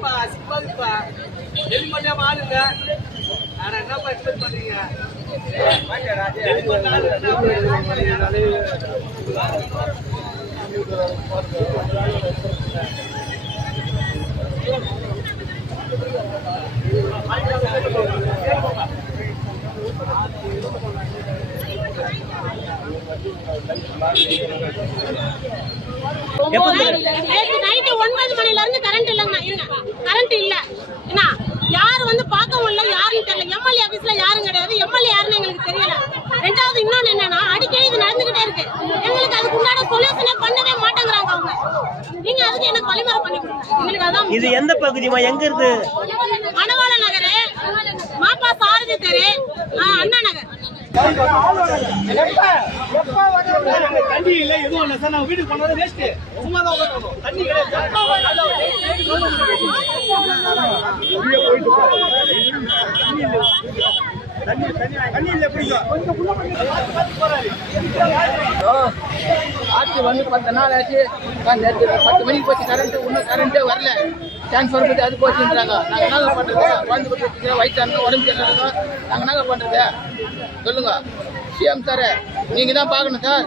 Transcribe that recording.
சிப்பாதுப்பா ஹெல்மெட்டே மாறுங்க. வேற என்னப்பா எக்ஸ்பெக்ட் பண்றீங்க? நைட்டு 9 மணில இருந்து கரண்ட் இல்லங்க. கரண்ட் இல்ல என்ன யாரு வந்து பார்க்க முடியல, யாருன்னு தெரியல. எம்எல்ஏ ஆபீஸ்ல யாரும் கிடையாது. எம்எல்ஏ யாருன்னு எங்களுக்கு தெரியல. ரெண்டாவது இன்னொன்னு என்னன்னா, அடிக்கடி இது நடந்துகிட்டே இருக்கு. எங்களுக்கு அதுக்கு உண்டான சொல்யூஷனே பண்ணவே மாட்டேங்கிறாங்க அவங்க. நீங்க அதுக்கு எனக்கு வழிமுறை பண்ணி கொடுங்க. எங்களுக்கு அதான். இது எந்த பகுதிமா? எங்க இருக்கு? மணவாள நகர், மாப்பா சாரதி தெரு, அண்ணா நகர். தண்ணி இல்ல, எதுவும் இல்ல சார். நான் வீட்டுக்கு போனது வேஸ்ட். சும்மா தான் உட்காரணும். தண்ணி கிடையாது. ஆட்சி வந்து 10 நாள் ஆச்சு. 10 மணிக்கு போச்சு கரண்ட். இன்னும் கரண்டே வரல. டிரான்ஸ்ஃபர் பற்றி அது போச்சுன்றாங்க. நாங்கள் என்ன பண்ணுறது? குழந்தை பற்றி வயசானது உடம்பு சரியில்லைங்க. நாங்கள் என்ன பண்ணுறது? சொல்லுங்க சிஎம் சார், நீங்கள் தான் பார்க்கணும் சார்.